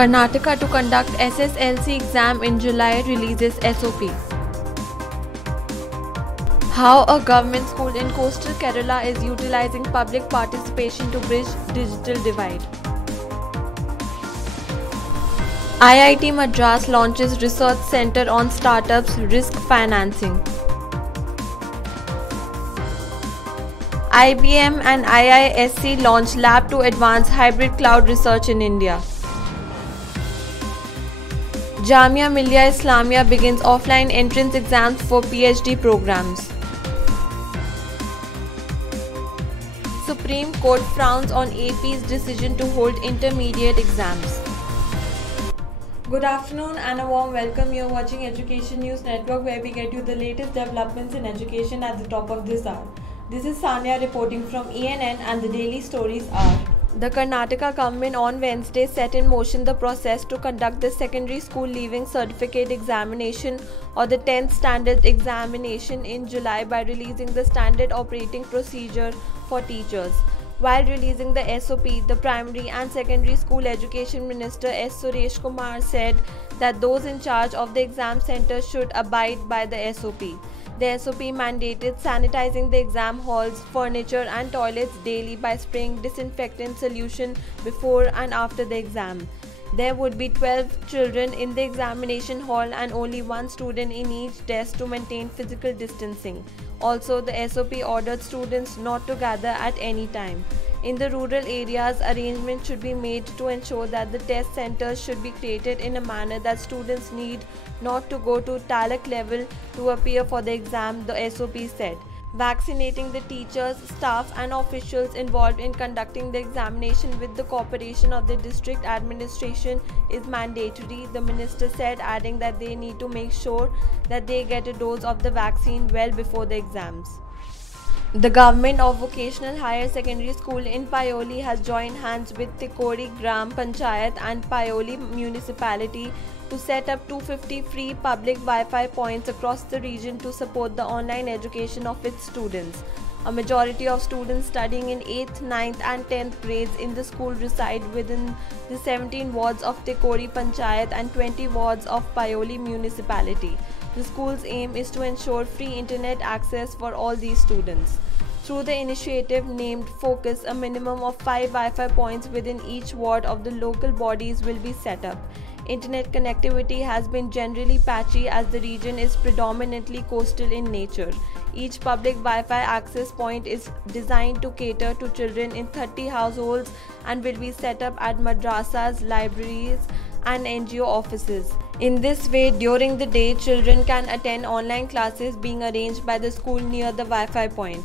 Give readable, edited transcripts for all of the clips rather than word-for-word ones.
Karnataka to conduct SSLC exam in July releases SOP. How a government school in coastal Kerala is utilizing public participation to bridge digital divide. IIT Madras launches research center on startups risk financing. IBM and IISc launch lab to advance hybrid cloud research in India. Jamia Millia Islamia begins offline entrance exams for PhD programs. Supreme Court frowns on AP's decision to hold intermediate exams. Good afternoon and a warm welcome. You are watching Education News Network, where we get you the latest developments in education at the top of this hour. This is Sanya reporting from ENN, and the daily stories are: the Karnataka government on Wednesday set in motion the process to conduct the secondary school leaving certificate examination or the 10th standard examination in July by releasing the standard operating procedure for teachers. While releasing the SOP, the Primary and Secondary School Education Minister S. Suresh Kumar said that those in charge of the exam center should abide by the SOP. The SOP mandated sanitizing the exam halls, furniture and toilets daily by spraying disinfectant solution before and after the exam. There would be 12 children in the examination hall and only one student in each desk to maintain physical distancing. Also, the SOP ordered students not to gather at any time. In the rural areas, arrangements should be made to ensure that the test centers should be created in a manner that students need not to go to taluk level to appear for the exam, the SOP said. Vaccinating the teachers, staff and officials involved in conducting the examination with the cooperation of the district administration is mandatory, the minister said, adding that they need to make sure that they get a dose of the vaccine well before the exams. The government of Vocational Higher Secondary School in Payoli has joined hands with Tikori Gram Panchayat and Payoli Municipality to set up 250 free public Wi-Fi points across the region to support the online education of its students. A majority of students studying in 8th, 9th and 10th grades in the school reside within the 17 wards of Tikori Panchayat and 20 wards of Payoli Municipality. The school's aim is to ensure free internet access for all these students. Through the initiative named Focus, a minimum of 5 Wi-Fi points within each ward of the local bodies will be set up. Internet connectivity has been generally patchy as the region is predominantly coastal in nature. Each public Wi-Fi access point is designed to cater to children in 30 households and will be set up at madrasas, libraries and NGO offices. In this way, during the day, children can attend online classes being arranged by the school near the Wi-Fi point.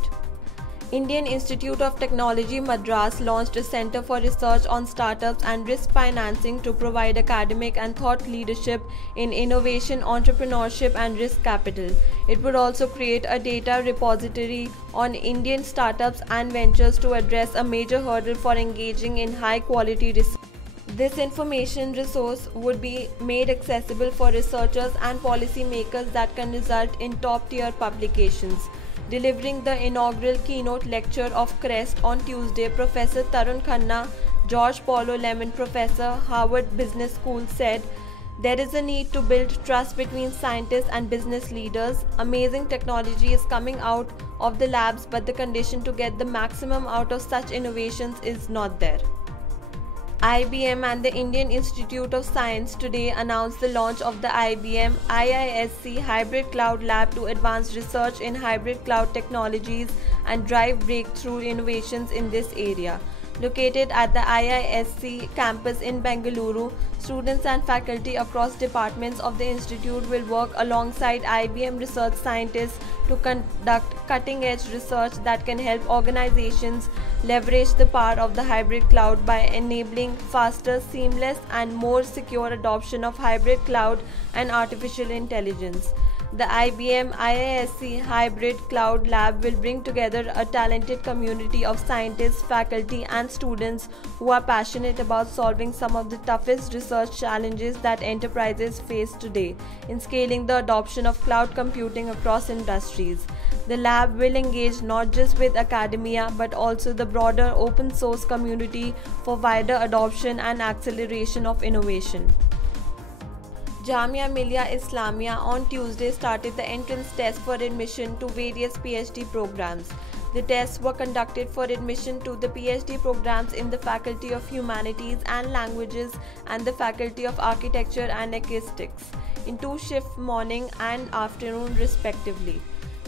Indian Institute of Technology Madras launched a center for research on startups and risk financing to provide academic and thought leadership in innovation, entrepreneurship and risk capital. It would also create a data repository on Indian startups and ventures to address a major hurdle for engaging in high quality research. This information resource would be made accessible for researchers and policymakers that can result in top-tier publications. Delivering the inaugural keynote lecture of CREST on Tuesday, Professor Tarun Khanna, George Paulo Lemon Professor, Harvard Business School, said, "There is a need to build trust between scientists and business leaders. Amazing technology is coming out of the labs, but the condition to get the maximum out of such innovations is not there." IBM and the Indian Institute of Science today announced the launch of the IBM IISc Hybrid Cloud Lab to advance research in hybrid cloud technologies and drive breakthrough innovations in this area. Located at the IISc campus in Bengaluru, students and faculty across departments of the institute will work alongside IBM research scientists to conduct cutting-edge research that can help organizations leverage the power of the hybrid cloud by enabling faster, seamless and more secure adoption of hybrid cloud and artificial intelligence. The IBM IISc Hybrid Cloud Lab will bring together a talented community of scientists, faculty, and students who are passionate about solving some of the toughest research challenges that enterprises face today in scaling the adoption of cloud computing across industries. The lab will engage not just with academia but also the broader open source community for wider adoption and acceleration of innovation. Jamia Millia Islamia on Tuesday started the entrance test for admission to various PhD programs. The tests were conducted for admission to the PhD programs in the Faculty of Humanities and Languages and the Faculty of Architecture and Acoustics in 2 shifts, morning and afternoon respectively.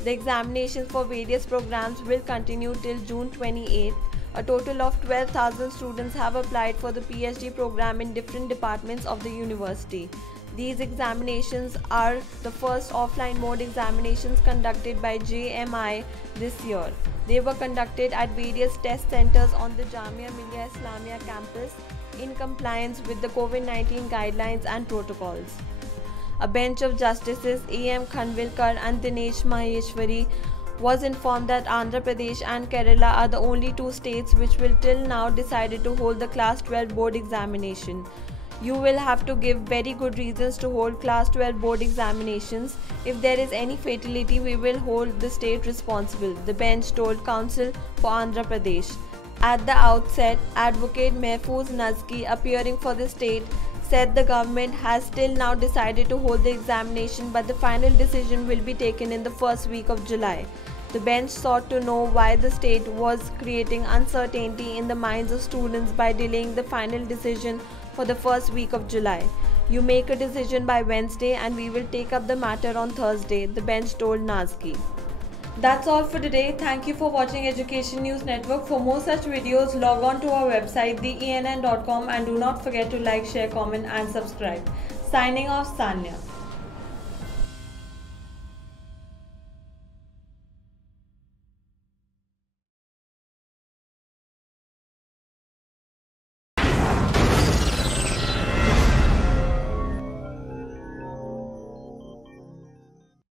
The examinations for various programs will continue till June 28th. A total of 12,000 students have applied for the PhD program in different departments of the university. These examinations are the first offline mode examinations conducted by JMI this year. They were conducted at various test centers on the Jamia Millia Islamia campus in compliance with the COVID-19 guidelines and protocols. A bench of Justices A.M. Khanvilkar and Dinesh Maheshwari was informed that Andhra Pradesh and Kerala are the only 2 states which will till now decided to hold the Class 12 board examination. You will have to give very good reasons to hold Class 12 board examinations. If there is any fatality, we will hold the state responsible, the bench told Counsel for Andhra Pradesh. At the outset, Advocate Mehfooz Nazki, appearing for the state, said the government has till now decided to hold the examination, but the final decision will be taken in the first week of July. The bench sought to know why the state was creating uncertainty in the minds of students by delaying the final decision for the first week of July. You make a decision by Wednesday and we will take up the matter on Thursday, the bench told Nazki. That's all for today. Thank you for watching Education News Network. For more such videos, log on to our website theENN.com and do not forget to like, share, comment and subscribe. Signing off, Sanya.